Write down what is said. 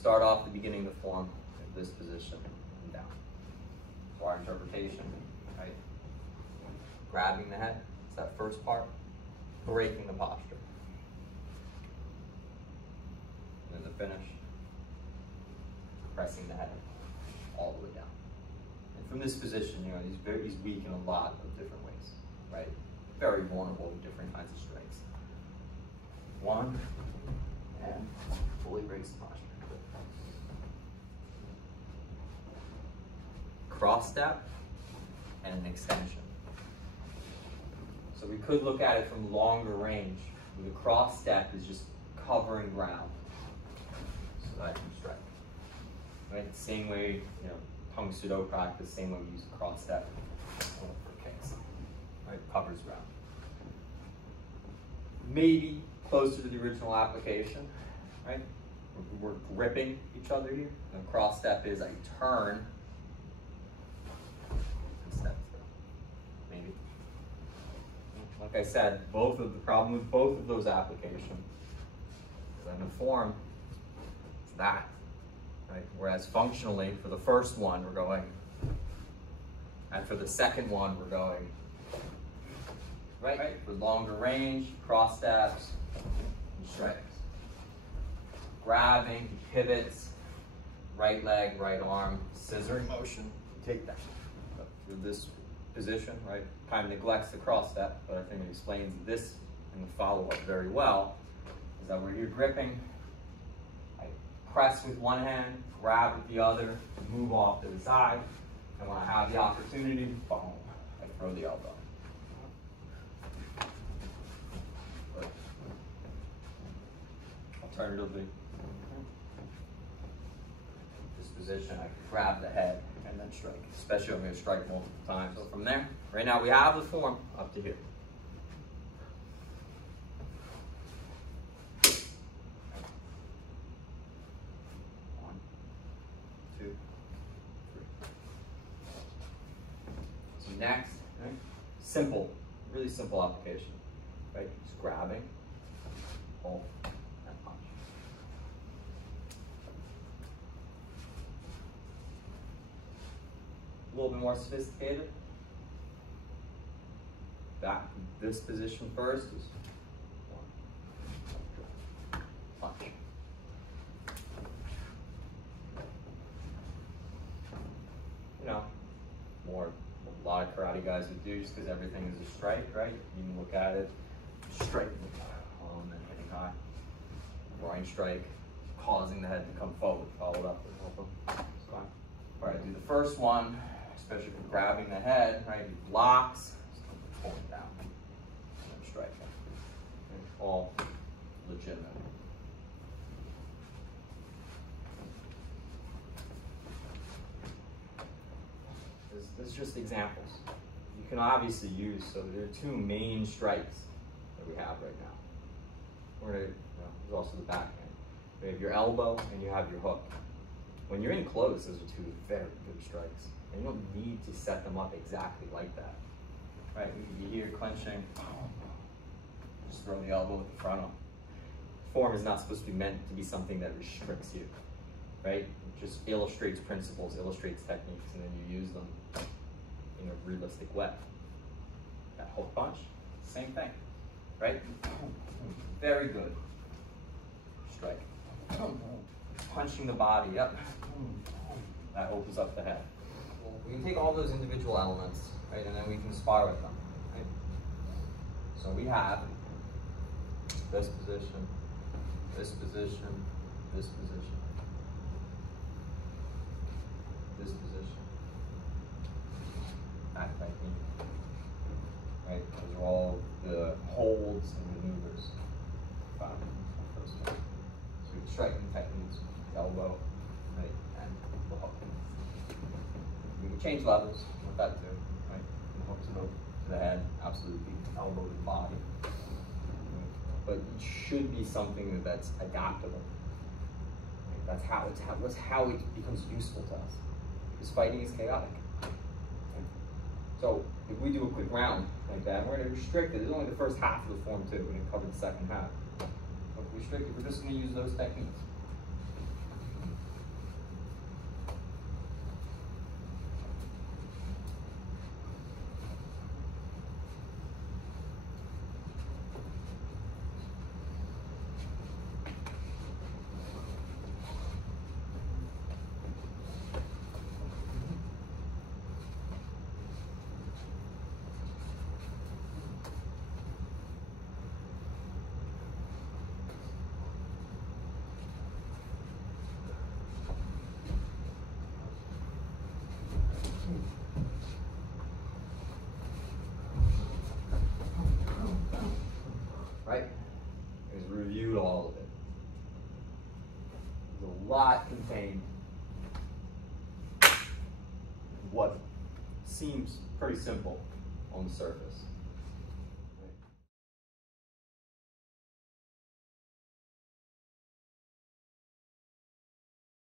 start off the beginning of the form in this position and down. So our interpretation, right? Grabbing the head, it's that first part, breaking the posture. And then the finish, pressing the head all the way down. And from this position, you know, he's weak in a lot of different ways, right? Very vulnerable to different kinds of strikes. One, and fully breaks the posture. Cross step and an extension. So we could look at it from longer range. The cross step is just covering ground so that I can strike. Right? Same way, you know, tongue pseudo practice, same way we use the cross step for kicks. Right? Covers ground. Maybe closer to the original application, right? We're gripping each other here. And the cross step is I turn and step through. Maybe. Like I said, the problem with both of those applications is in the form, it's that. Right? Whereas functionally, for the first one, we're going, and for the second one, we're going, right? For longer range, cross steps, and strikes. Grabbing, pivots, right leg, right arm, scissoring motion, take that. But for this position, right? Kind of neglects the cross step, but I think it explains this in the follow-up very well, is that we're here gripping, I press with one hand, grab with the other, move off to the side, and when I have the opportunity, boom, I throw the elbow. Alternatively, this position, I can grab the head and then strike, especially if I'm going to strike multiple times. So from there, right now we have the form up to here. One, two, three. So next, right? Simple, really simple application, right? Just grabbing, pull, and punch. A little bit more sophisticated. Back to this position first is one, punch. You know, a lot of karate guys would do just because everything is a strike, right? You can look at it, strike, and then hitting high. Groin strike, causing the head to come forward, followed up with help him. It's fine. All right, do the first one, especially for grabbing the head, right? He blocks, pull it down, and then strike it. Okay. All legitimate. This is just examples. You can obviously use, so there are two main strikes that we have right now. We're gonna, there's also the backhand. You have your elbow and you have your hook. When you're in close, those are two very good strikes. And you don't need to set them up exactly like that. Right, you hear clenching, just throw the elbow with the frontal. Form is not supposed to be meant to be something that restricts you, right? It just illustrates principles, illustrates techniques, and then you use them in a realistic way. That hook punch, same thing, right? Very good. Strike. Punching the body up. That opens up the head. Well, we can take all those individual elements, right, and then we can spar with them. Right? So we have this position, this position, this position, this position, that technique. Right? Those are all the holds and maneuvers found in those ones. So we striking techniques, elbow, right, and the hook. We can change levels with that too, right? From hook to the head, absolutely, elbow to the body. But it should be something that's adaptable. Right? That's how it becomes useful to us. Because fighting is chaotic. Right? So if we do a quick round like that, we're going to restrict it. It's only the first half of the form too. We're going to cover the second half. But if we restrict it, we're just going to use those techniques. very simple on the surface.